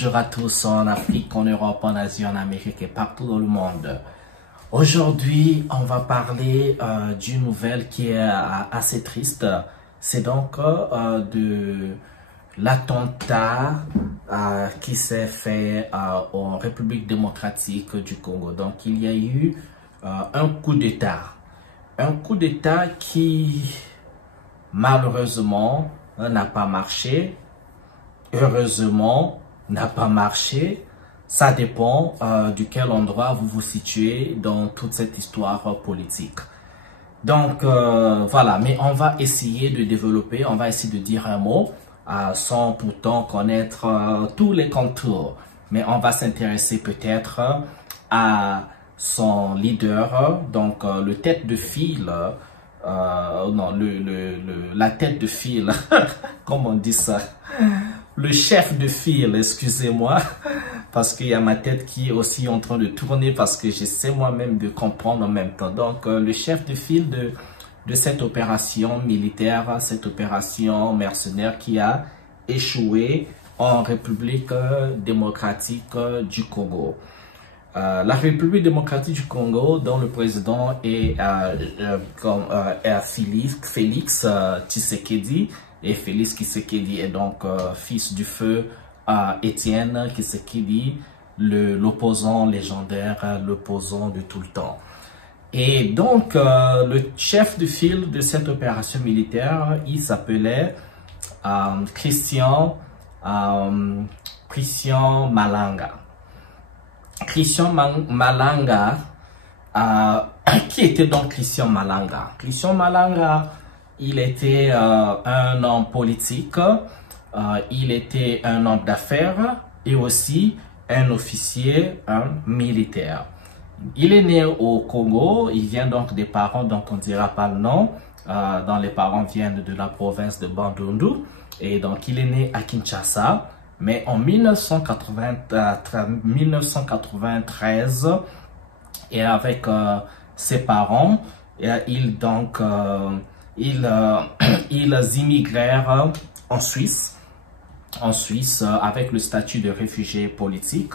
Bonjour à tous en Afrique, en Europe, en Asie, en Amérique et partout dans le monde. Aujourd'hui, on va parler d'une nouvelle qui est assez triste. C'est donc de l'attentat qui s'est fait en République démocratique du Congo. Donc, il y a eu un coup d'État. Un coup d'État qui, malheureusement, n'a pas marché. Heureusement, n'a pas marché. Ça dépend de quel endroit vous vous situez dans toute cette histoire politique. Donc, voilà, mais on va essayer de développer, on va essayer de dire un mot sans pourtant connaître tous les contours. Mais on va s'intéresser peut-être à son leader, donc le tête de file, non, la tête de file, comment on dit ça? Le chef de file, excusez-moi, parce qu'il y a ma tête qui est aussi en train de tourner parce que j'essaie moi-même de comprendre en même temps. Donc, le chef de file de cette opération militaire, cette opération mercenaire qui a échoué en République démocratique du Congo. La République démocratique du Congo, dont le président est Félix Tshisekedi, et Félix Tshisekedi est donc fils du feu Étienne Tshisekedi, l'opposant légendaire, l'opposant de tout le temps. Et donc, le chef de file de cette opération militaire, il s'appelait Christian Malanga. Christian Malanga, qui était donc Christian Malanga? Christian Malanga, il était un homme politique, il était un homme d'affaires et aussi un officier militaire. Il est né au Congo, il vient donc des parents dont on ne dira pas le nom, dont les parents viennent de la province de Bandundu, et donc il est né à Kinshasa, mais en 1993, et avec ses parents, ils immigrèrent en Suisse avec le statut de réfugié politique.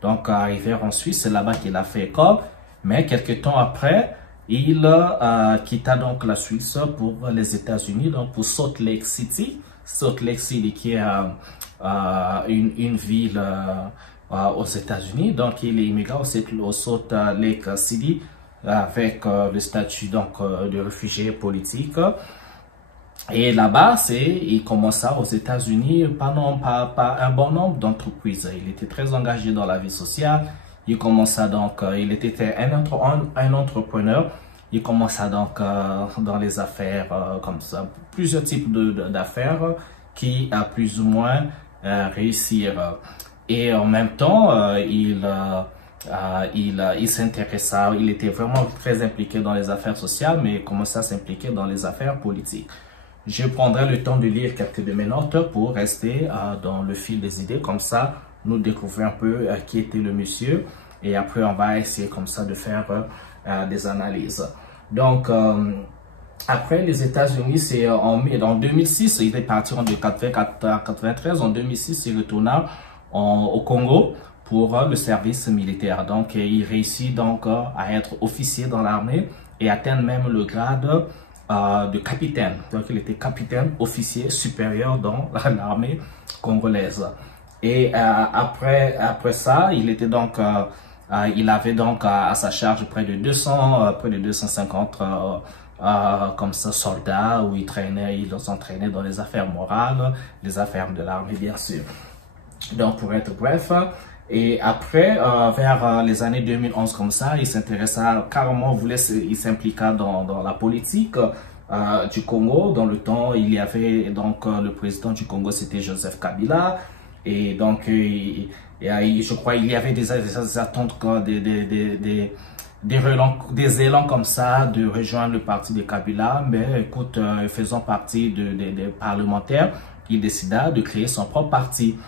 Donc, arrivèrent en Suisse, c'est là-bas qu'il a fait école. Mais quelques temps après, il quitta donc la Suisse pour les États-Unis, donc pour Salt Lake City. Salt Lake City qui est une ville aux États-Unis. Donc, il est immigré au Salt Lake City avec le statut donc de réfugié politique. Et là-bas, il commença aux États-Unis par un bon nombre d'entreprises. Il était très engagé dans la vie sociale. Il commença donc, il était un entrepreneur. Il commença donc dans les affaires comme ça, plusieurs types d'affaires qui a plus ou moins réussir. Et en même temps, il s'intéressa, il était vraiment très impliqué dans les affaires sociales, mais il commença à s'impliquer dans les affaires politiques. Je prendrai le temps de lire quelques de mes notes pour rester dans le fil des idées. Comme ça, nous découvrons un peu qui était le monsieur. Et après, on va essayer comme ça de faire des analyses. Donc, après les États-Unis, c'est en 2006, il est parti en 1993. En 2006, il retourna au Congo pour le service militaire. Donc, il réussit donc à être officier dans l'armée et atteindre même le grade de capitaine. Donc, il était capitaine, officier supérieur dans l'armée congolaise. Et après ça, il était donc, il avait donc à sa charge près de 250 comme ça soldats où il s'entraînait dans les affaires morales, les affaires de l'armée bien sûr. Donc, pour être bref. Et après, vers les années 2011 comme ça, il s'intéressa carrément, il s'impliqua dans la politique du Congo. Dans le temps, il y avait donc le président du Congo, c'était Joseph Kabila. Et donc, je crois il y avait des attentes, des élans comme ça de rejoindre le parti de Kabila. Mais écoute, faisant partie des parlementaires, il décida de créer son propre parti.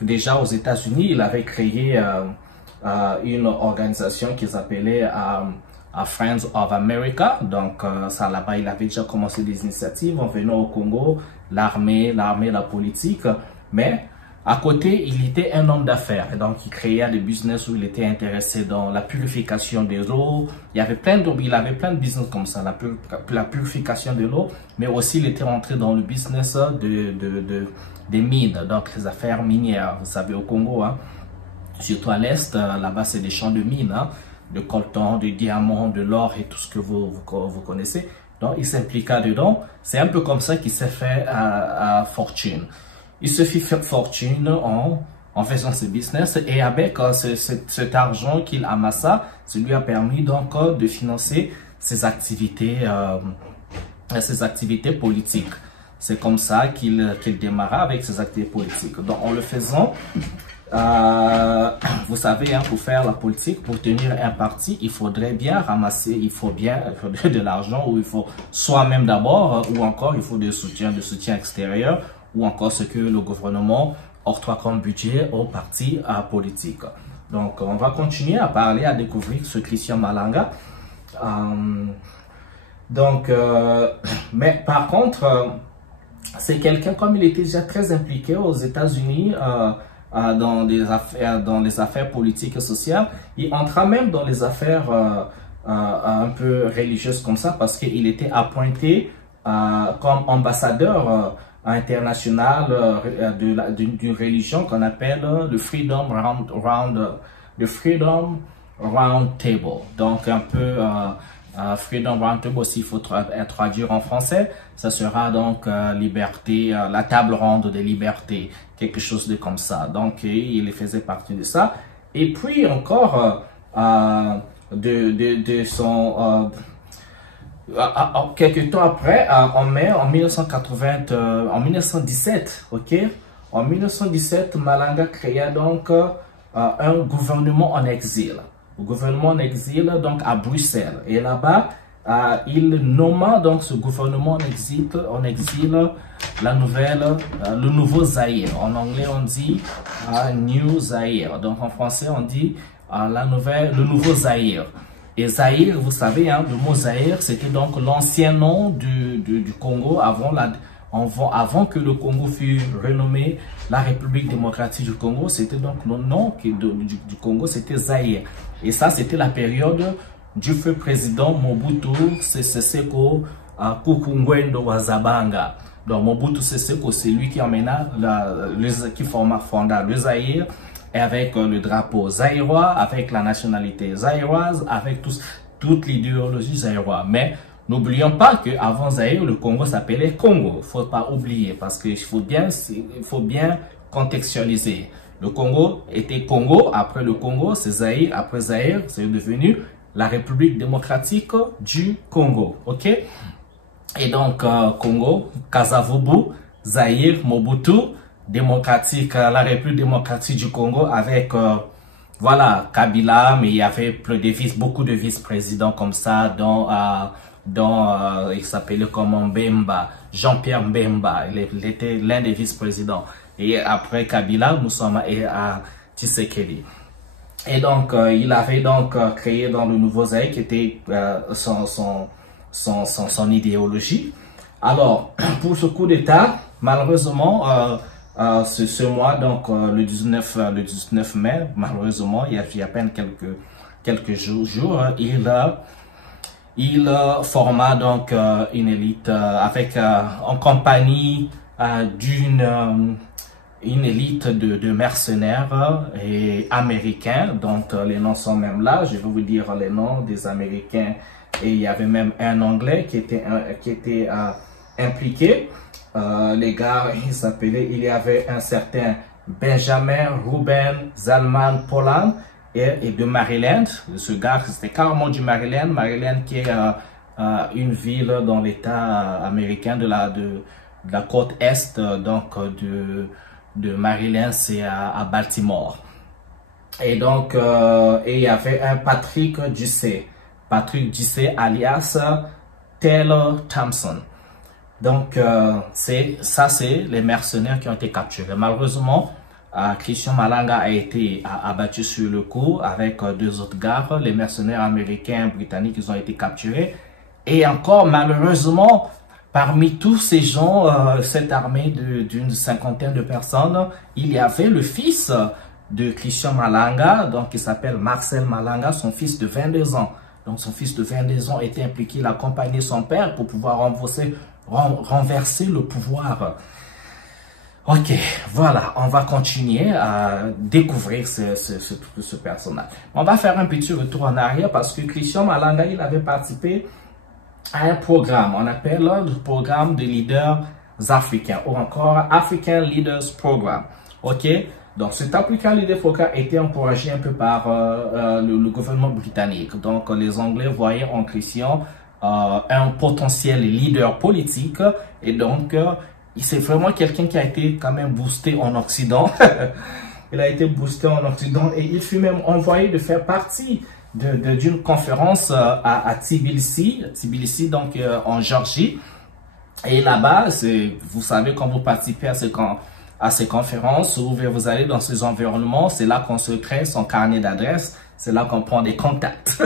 Déjà aux États-Unis, il avait créé une organisation qu'ils appelaient Friends of America. Donc, ça là-bas, il avait déjà commencé des initiatives en venant au Congo, l'armée, la politique. Mais À côté, il était un homme d'affaires. Et donc, il créait des business où il était intéressé dans la purification de l'eau. Il avait plein de business comme ça, la purification de l'eau. Mais aussi, il était rentré dans le business des mines, donc les affaires minières. Vous savez, au Congo, hein, surtout à l'Est, là-bas, c'est des champs de mines, hein, de coltan, de diamants, de l'or et tout ce que vous connaissez. Donc, il s'impliqua dedans. C'est un peu comme ça qu'il s'est fait à fortune. Il se fit faire fortune en faisant ce business et avec cet argent qu'il amassa, ça lui a permis donc de financer ses activités politiques. C'est comme ça qu'il démarra avec ses activités politiques. Donc en le faisant, vous savez, hein, pour faire la politique, pour tenir un parti, il faudrait bien ramasser, il faudrait de l'argent, ou il faut soi-même d'abord, ou encore il faut de soutien extérieur, ou encore ce que le gouvernement octroie comme budget aux partis politiques. Donc, on va continuer à parler, à découvrir ce Christian Malanga. Mais par contre, c'est quelqu'un, comme il était déjà très impliqué aux États-Unis dans les affaires politiques et sociales, il entra même dans les affaires un peu religieuses comme ça, parce qu'il était appointé comme ambassadeur international d'une religion qu'on appelle le Freedom Round Table. Donc un peu Freedom Round Table aussi, il faut traduire en français, ça sera donc liberté, la table ronde des libertés, quelque chose de comme ça. Donc il faisait partie de ça. Et puis encore de son quelques temps après, en 1917, ok? En 1917, Malanga créa donc un gouvernement en exil. Le gouvernement en exil, donc à Bruxelles. Et là-bas, il nomma donc ce gouvernement en exil le nouveau Zaïre. En anglais, on dit New Zaïre. Donc en français, on dit le nouveau Zaïre. Et Zaïre, vous savez, hein, le mot Zaïre, c'était donc l'ancien nom du Congo avant que le Congo fût renommé la République démocratique du Congo. C'était donc le nom du Congo, c'était Zaïre. Et ça, c'était la période du feu président Mobutu Sese Seko Kukungwendo Wazabanga. Donc Mobutu Sese Seko, c'est lui qui fonda le Zaïre, et avec le drapeau zaïrois, avec la nationalité zaïroise, avec toute l'idéologie zaïroise. Mais n'oublions pas qu'avant Zaïre, le Congo s'appelait Congo. Il ne faut pas oublier, parce qu'il faut bien contextualiser. Le Congo était Congo, après le Congo, c'est Zaïre, après Zaïre, c'est devenu la République démocratique du Congo. Ok? Et donc, Congo, Kasavubu, Zaïre, Mobutu, démocratique, la République démocratique du Congo avec, voilà, Kabila, mais il y avait beaucoup de vice-présidents comme ça, dont il s'appelait comme Mbemba, Jean-Pierre Mbemba, il était l'un des vice-présidents. Et après Kabila, nous sommes à Tshisekedi. Et donc, il avait donc créé dans le Nouveau Zaïre qui était son idéologie. Alors, pour ce coup d'État, malheureusement, ce mois, donc le 19 mai, malheureusement, il y a à peine quelques jours, il forma donc une élite en compagnie d'une élite de mercenaires et américains, dont les noms sont même là. Je vais vous dire les noms des Américains, et il y avait même un Anglais qui était impliqué. Les gars, il y avait un certain Benjamin Ruben Zalman Poland et de Maryland. Ce gars, c'était carrément du Maryland. Maryland qui est une ville dans l'État américain de la côte est, donc de Maryland, c'est à Baltimore. Et donc, et il y avait un Patrick Ducey alias Taylor Thompson. Donc, c'est les mercenaires qui ont été capturés. Malheureusement, Christian Malanga a été abattu sur le coup avec deux autres gars. Les mercenaires américains et britanniques, ils ont été capturés. Et encore, malheureusement, Parmi tous ces gens, cette armée d'une cinquantaine de personnes, il y avait le fils de Christian Malanga, donc qui s'appelle Marcel Malanga, son fils de 22 ans. Donc son fils de 22 ans était impliqué, il accompagnait son père pour pouvoir renverser le pouvoir. Ok, voilà, on va continuer à découvrir ce personnage. On va faire un petit retour en arrière parce que Christian Malanga, il avait participé à un programme, on appelle le programme des leaders africains ou encore African Leaders Program. Ok, donc cet African Leaders Program était encouragé un peu par le gouvernement britannique. Donc les Anglais voyaient en Christian un potentiel leader politique et donc c'est vraiment quelqu'un qui a été quand même boosté en Occident. Il a été boosté en Occident et il fut même envoyé de faire partie d'une conférence à Tbilissi, donc en Géorgie. Et là-bas, vous savez, quand vous participez à ces conférences, où vous allez dans ces environnements, c'est là qu'on se crée son carnet d'adresses, c'est là qu'on prend des contacts.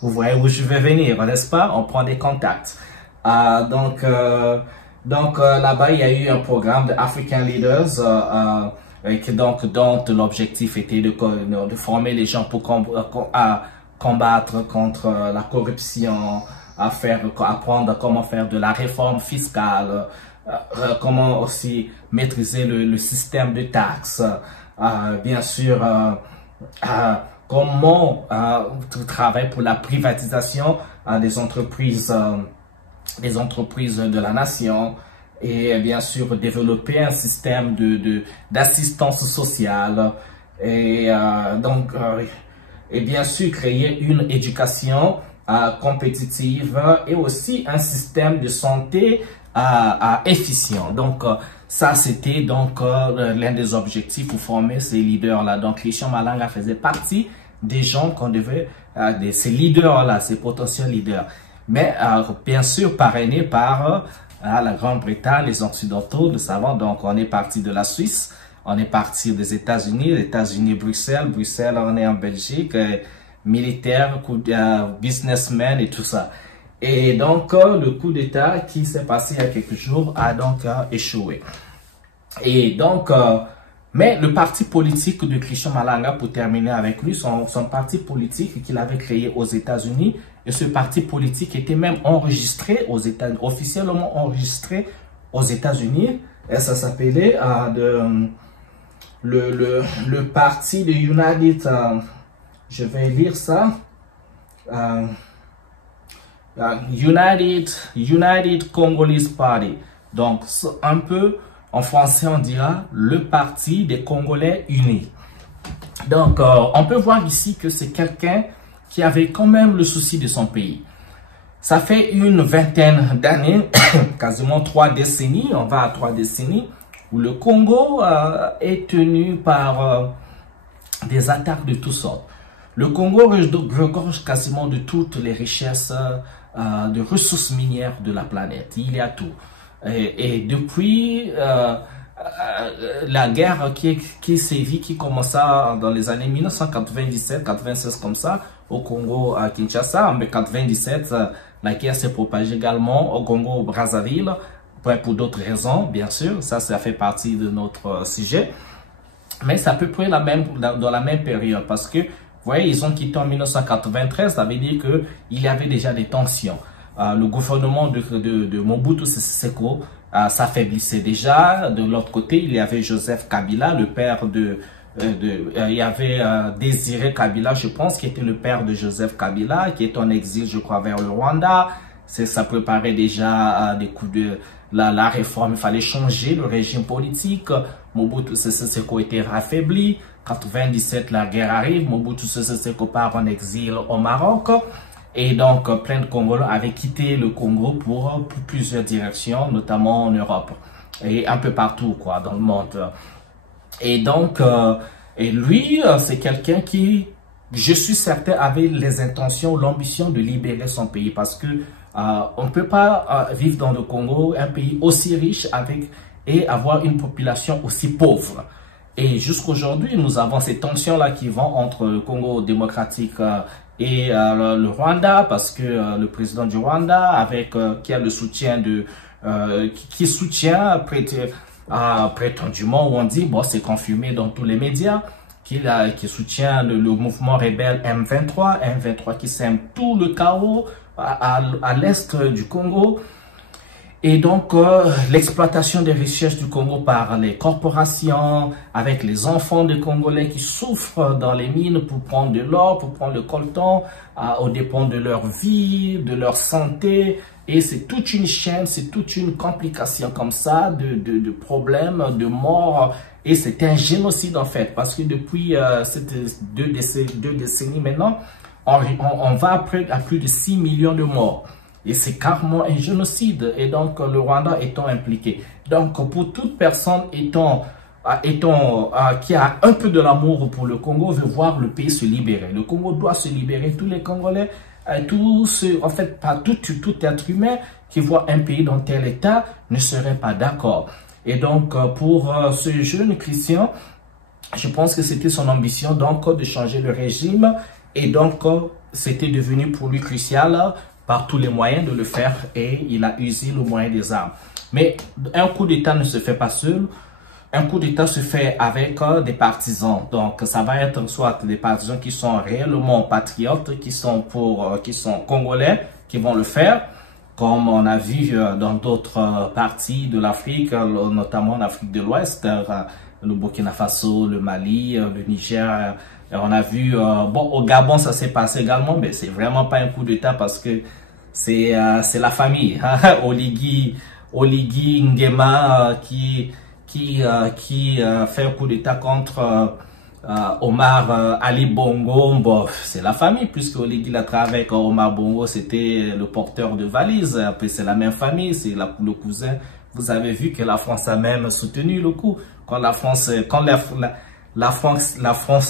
Vous voyez où je vais venir, n'est-ce pas? On prend des contacts. Donc là-bas, il y a eu un programme de African Leaders, dont l'objectif était de former les gens pour combattre contre la corruption, apprendre comment faire de la réforme fiscale, comment aussi maîtriser le système de taxes, bien sûr, comment travailler pour la privatisation des entreprises de la nation et bien sûr développer un système d'assistance sociale et et bien sûr créer une éducation compétitive et aussi un système de santé efficient. Donc ça c'était donc l'un des objectifs pour former ces leaders là. Donc Christian Malanga faisait partie des gens qu'on devait ces leaders là, ces potentiels leaders, mais bien sûr parrainé par la Grande-Bretagne, les Occidentaux, nous savons. Donc on est parti de la Suisse, on est parti des États-Unis, Bruxelles, on est en Belgique, militaire, businessmen et tout ça. Et donc le coup d'État qui s'est passé il y a quelques jours a donc échoué. Et donc, mais le parti politique de Christian Malanga, pour terminer avec lui, son parti politique qu'il avait créé aux États-Unis, et ce parti politique était même enregistré aux États-Unis, officiellement enregistré aux États-Unis, et ça s'appelait le parti de United, je vais lire ça, United Congolese Party. Donc un peu en français on dira le parti des Congolais unis. Donc on peut voir ici que c'est quelqu'un qui avait quand même le souci de son pays. Ça fait une vingtaine d'années, quasiment 3 décennies, on va à 3 décennies, où le Congo est tenu par des attaques de toutes sortes. Le Congo regorge quasiment de toutes les richesses de ressources minières de la planète. Il y a tout. Et depuis la guerre qui sévit, qui commença dans les années 1997-96 comme ça, au Congo, à Kinshasa, en 1997, la guerre s'est propagée également au Congo, Brazzaville, pour d'autres raisons, bien sûr, ça fait partie de notre sujet. Mais c'est à peu près dans la même période, parce que, vous voyez, ils ont quitté en 1993, ça veut dire qu'il y avait déjà des tensions. Le gouvernement de Mobutu Sese Seko s'affaiblissait déjà. De l'autre côté, il y avait Joseph Kabila, le père il y avait Désiré Kabila, je pense, qui était le père de Joseph Kabila, qui est en exil, je crois, vers le Rwanda. Ça préparait déjà des coups de la réforme. Il fallait changer le régime politique. Mobutu Sese Seko était affaibli. 97, la guerre arrive. Mobutu Sese Seko part en exil au Maroc. Et donc, plein de Congolais avaient quitté le Congo pour plusieurs directions, notamment en Europe. Et un peu partout, quoi, dans le monde. Et donc, et lui, c'est quelqu'un qui, je suis certain, avait les intentions, l'ambition de libérer son pays. Parce que on ne peut pas vivre dans le Congo, un pays aussi riche et avoir une population aussi pauvre. Et jusqu'aujourd'hui, nous avons ces tensions-là qui vont entre le Congo démocratique et le Rwanda, parce que le président du Rwanda, qui a le soutien qui soutient prétendument, où on dit, bon, c'est confirmé dans tous les médias, qui soutient le mouvement rebelle M23 qui sème tout le chaos à l'est du Congo. Et donc, l'exploitation des richesses du Congo par les corporations, avec les enfants des Congolais qui souffrent dans les mines pour prendre de l'or, pour prendre le coltan, aux dépens de leur vie, de leur santé. Et c'est toute une chaîne, c'est toute une complication comme ça, de problèmes, de morts. Et c'est un génocide en fait, parce que depuis deux décennies maintenant, on va à plus de 6 millions de morts. Et c'est carrément un génocide. Et donc, le Rwanda étant impliqué. Donc, pour toute personne qui a un peu de l'amour pour le Congo, veut voir le pays se libérer. Le Congo doit se libérer. Tous les Congolais, en fait, pas tout être humain qui voit un pays dans tel état ne serait pas d'accord. Et donc, pour ce jeune Christian, je pense que c'était son ambition donc de changer le régime. Et donc, c'était devenu pour lui crucial par tous les moyens de le faire, et il a usé le moyen des armes. Mais un coup d'État ne se fait pas seul, un coup d'État se fait avec des partisans. Donc ça va être soit des partisans qui sont réellement patriotes, qui sont congolais, qui vont le faire, comme on a vu dans d'autres parties de l'Afrique, notamment en Afrique de l'Ouest, le Burkina Faso, le Mali, le Niger. On a vu, bon, au Gabon, ça s'est passé également, mais c'est vraiment pas un coup d'État parce que c'est la famille. Oligui Nguema qui fait un coup d'État contre Omar Ali Bongo. Bon, c'est la famille, puisque Oligui l'a travaillé avec Omar Bongo, c'était le porteur de valises. Après, c'est la même famille, c'est le cousin. Vous avez vu que la France a même soutenu le coup. Quand la France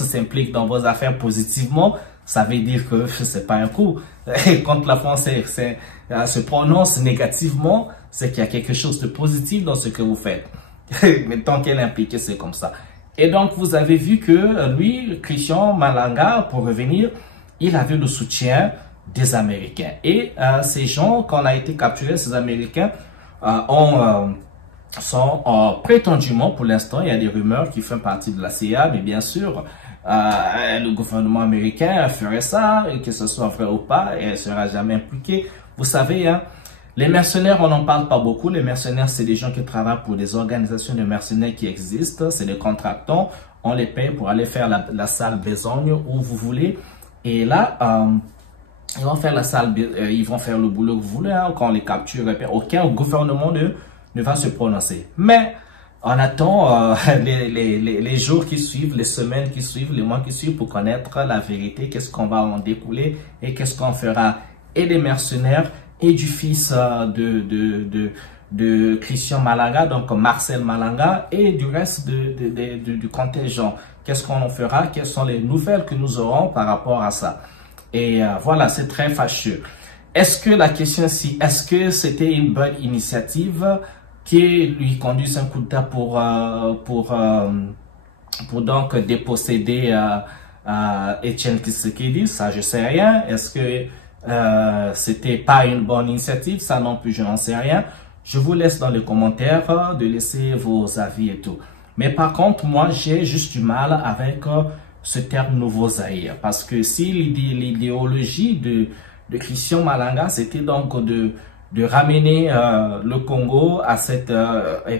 s'implique dans vos affaires positivement, ça veut dire que c'est pas un coup. Et quand la France se prononce négativement, c'est qu'il y a quelque chose de positif dans ce que vous faites. Mais tant qu'elle est impliquée, c'est comme ça. Et donc, vous avez vu que lui, Christian Malanga, pour revenir, il avait le soutien des Américains. Et ces gens, quand on a été capturés, ces Américains, sont prétendument, pour l'instant, il y a des rumeurs qui font partie de la CIA, mais bien sûr, le gouvernement américain ferait ça, et que ce soit vrai ou pas, et ne sera jamais impliqué. Vous savez, hein, les mercenaires, on n'en parle pas beaucoup. Les mercenaires, c'est des gens qui travaillent pour des organisations de mercenaires qui existent. C'est des contractants. On les paye pour aller faire la salle besogne où vous voulez. Et là, ils vont faire la salle, ils vont faire le boulot que vous voulez. Hein, quand on les capture, aucun gouvernement ne va se prononcer. Mais on attend les jours qui suivent, les semaines qui suivent, les mois qui suivent pour connaître la vérité, qu'est-ce qu'on va en découler et qu'est-ce qu'on fera. Et des mercenaires et du fils de Christian Malanga, donc Marcel Malanga, et du reste du contingent. Qu'est-ce qu'on en fera? Quelles sont les nouvelles que nous aurons par rapport à ça? Et voilà, c'est très fâcheux. Est-ce que la question ici, est-ce que c'était une bonne initiative qui lui conduise un coup d'État pour donc déposséder Etienne Tshisekedi? Ça, je sais rien. Est-ce que c'était pas une bonne initiative? Ça non plus, je n'en sais rien. Je vous laisse dans les commentaires de laisser vos avis et tout. Mais par contre, moi, j'ai juste du mal avec ce terme Nouveau Zaïre. Parce que si l'idéologie de Christian Malanga, c'était donc de ramener le Congo à cette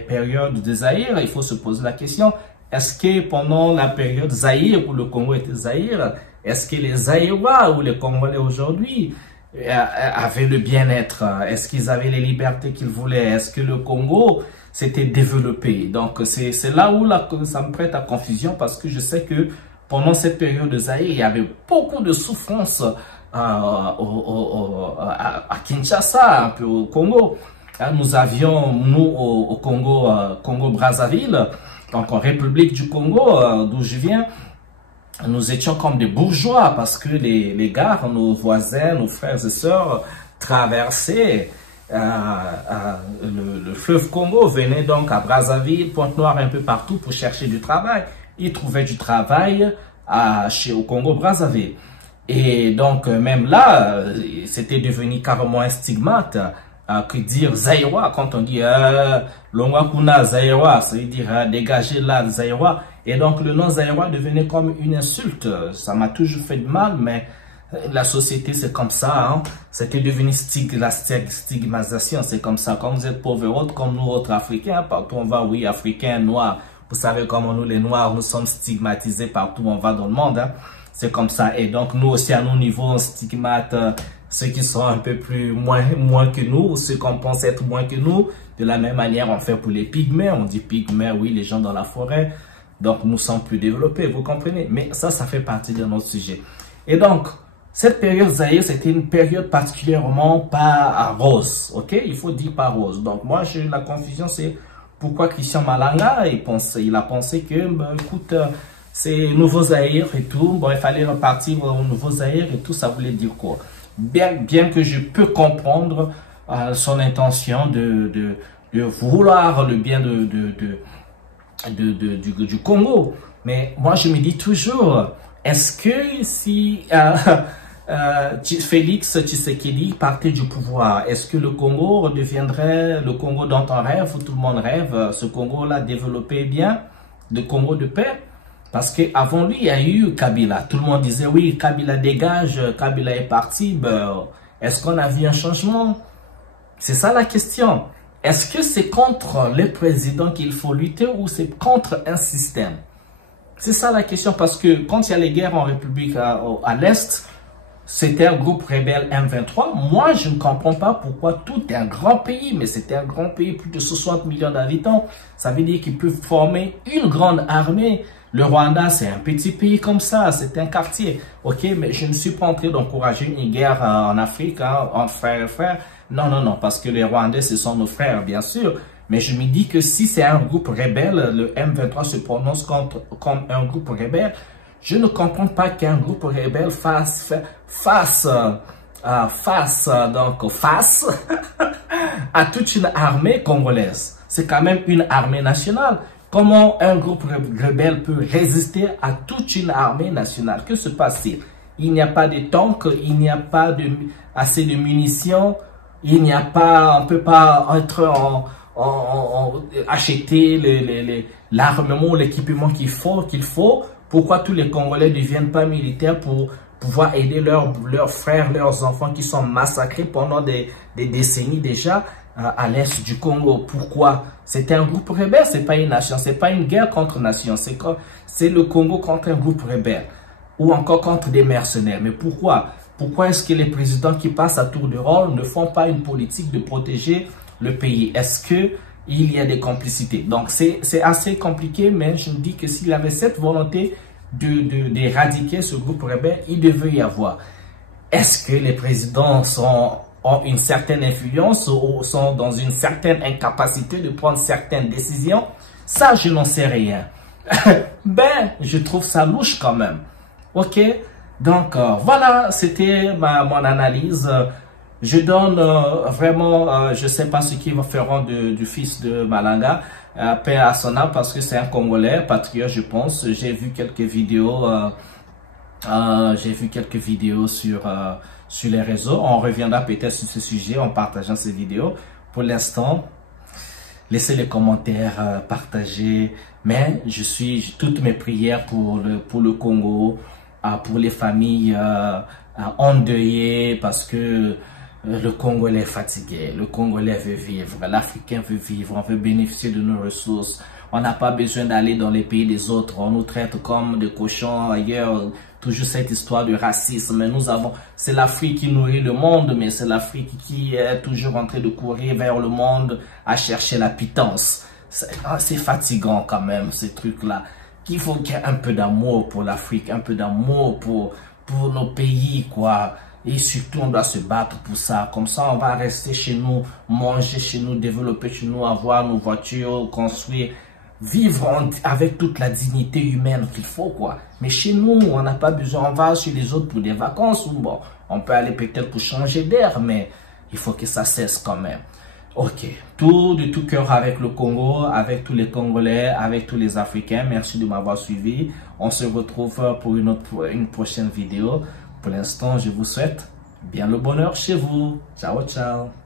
période de Zaïre, il faut se poser la question, est-ce que pendant la période Zaïre, où le Congo était Zaïre, est-ce que les Zaïrois ou les Congolais aujourd'hui avaient le bien-être? Est-ce qu'ils avaient les libertés qu'ils voulaient? Est-ce que le Congo s'était développé? Donc c'est là où ça me prête à confusion, parce que je sais que pendant cette période de Zaïre, il y avait beaucoup de souffrance à Kinshasa, un peu au Congo. Nous avions, nous, au Congo, Congo-Brazzaville, donc en République du Congo, d'où je viens, nous étions comme des bourgeois, parce que les gars, nos voisins, nos frères et sœurs traversaient le fleuve Congo, venaient donc à Brazzaville, Pointe-Noire, un peu partout pour chercher du travail. Ils trouvaient du travail au Congo-Brazzaville. Et donc, même là, c'était devenu carrément un stigmate que dire Zaïrois. Quand on dit Longwa Kuna Zaïrois, ça veut dire dégager là Zaïrois. Et donc le nom Zaïrois devenait comme une insulte. Ça m'a toujours fait de mal, mais la société c'est comme ça. Hein. C'était devenu la stigmatisation, c'est comme ça. Quand vous êtes pauvre autres, comme nous autres Africains, partout on va, oui, Africains, Noirs. Vous savez comment nous les Noirs, nous sommes stigmatisés partout où on va dans le monde. Hein. C'est comme ça. Et donc nous aussi à nos niveaux, on stigmate ceux qui sont un peu plus moins que nous, ceux qu'on pense être moins que nous. De la même manière, on fait pour les pygmées. On dit pygmées, oui, les gens dans la forêt. Donc, nous sommes plus développés, vous comprenez? Mais ça fait partie de notre sujet. Et donc, cette période Zaïre, c'était une période particulièrement pas rose, ok? Il faut dire pas rose. Donc, moi, la confusion, c'est pourquoi Christian Malanga, il a pensé que, ben, écoute, c'est nouveau Zaïre et tout. Bon, il fallait repartir au nouveau Zaïre et tout, ça voulait dire quoi? Bien que je peux comprendre son intention de vouloir le bien du Congo. Mais moi, je me dis toujours, est-ce que si Félix Tshisekedi partait du pouvoir, est-ce que le Congo redeviendrait le Congo dont on rêve, où tout le monde rêve, ce Congo-là développé bien, le Congo de paix? Parce qu'avant lui, il y a eu Kabila. Tout le monde disait, oui, Kabila dégage, Kabila est parti. Ben, est-ce qu'on a vu un changement? C'est ça la question. Est-ce que c'est contre les présidents qu'il faut lutter ou c'est contre un système? C'est ça la question, parce que quand il y a les guerres en République à l'Est, c'était un groupe rebelle M23. Moi, je ne comprends pas pourquoi tout est un grand pays, mais c'était un grand pays, plus de 60 millions d'habitants. Ça veut dire qu'ils peuvent former une grande armée. Le Rwanda, c'est un petit pays comme ça, c'est un quartier. Ok, mais je ne suis pas en train d'encourager une guerre en Afrique, hein, entre frères et frères. Non, non, non, parce que les Rwandais, ce sont nos frères, bien sûr. Mais je me dis que si c'est un groupe rebelle, le M23 se prononce comme un groupe rebelle. Je ne comprends pas qu'un groupe rebelle fasse à toute une armée congolaise. C'est quand même une armée nationale. Comment un groupe rebelle peut résister à toute une armée nationale? Que se passe-t-il? Il n'y a pas de tanks, il n'y a pas assez de munitions, il n'y a pas, on ne peut pas acheter l'armement, l'équipement qu'il faut. Pourquoi tous les Congolais ne deviennent pas militaires pour pouvoir aider leurs frères, leurs enfants qui sont massacrés pendant des décennies déjà à l'est du Congo? Pourquoi? C'est un groupe rebelle, c'est pas une nation, c'est pas une guerre contre nation, c'est le Congo contre un groupe rebelle ou encore contre des mercenaires. Mais pourquoi? Pourquoi est-ce que les présidents qui passent à tour de rôle ne font pas une politique de protéger le pays? Est-ce que il y a des complicités? Donc c'est assez compliqué, mais je me dis que s'il avait cette volonté d'éradiquer ce groupe rebelle, il devait y avoir. Est-ce que les présidents ont une certaine influence ou sont dans une certaine incapacité de prendre certaines décisions? Ça, je n'en sais rien. Ben, je trouve ça louche quand même. Ok? Donc, voilà, c'était mon analyse. Je donne vraiment, je ne sais pas ce qu'ils feront du fils de Malanga, paix à son âme, parce que c'est un Congolais, patriote, je pense. J'ai vu quelques vidéos, sur les réseaux. On reviendra peut-être sur ce sujet en partageant ces vidéos. Pour l'instant, laissez les commentaires, partagez. Mais toutes mes prières pour le Congo, pour les familles endeuillées, parce que le Congolais est fatigué, le Congolais veut vivre, l'Africain veut vivre, on veut bénéficier de nos ressources. On n'a pas besoin d'aller dans les pays des autres, on nous traite comme des cochons ailleurs. Toujours cette histoire de racisme. C'est l'Afrique qui nourrit le monde, mais c'est l'Afrique qui est toujours en train de courir vers le monde à chercher la pitance. C'est fatigant quand même, ces trucs-là. Il faut qu'il y ait un peu d'amour pour l'Afrique, un peu d'amour pour nos pays, quoi. Et surtout, on doit se battre pour ça. Comme ça, on va rester chez nous, manger chez nous, développer chez nous, avoir nos voitures, construire, vivre avec toute la dignité humaine qu'il faut, quoi. Mais chez nous, on n'a pas besoin. On va chez les autres pour des vacances ou bon, on peut aller peut-être pour changer d'air, mais il faut que ça cesse quand même. Ok, de tout cœur avec le Congo, avec tous les Congolais, avec tous les Africains. Merci de m'avoir suivi. On se retrouve pour une prochaine vidéo. Pour l'instant, je vous souhaite bien le bonheur chez vous. Ciao, ciao.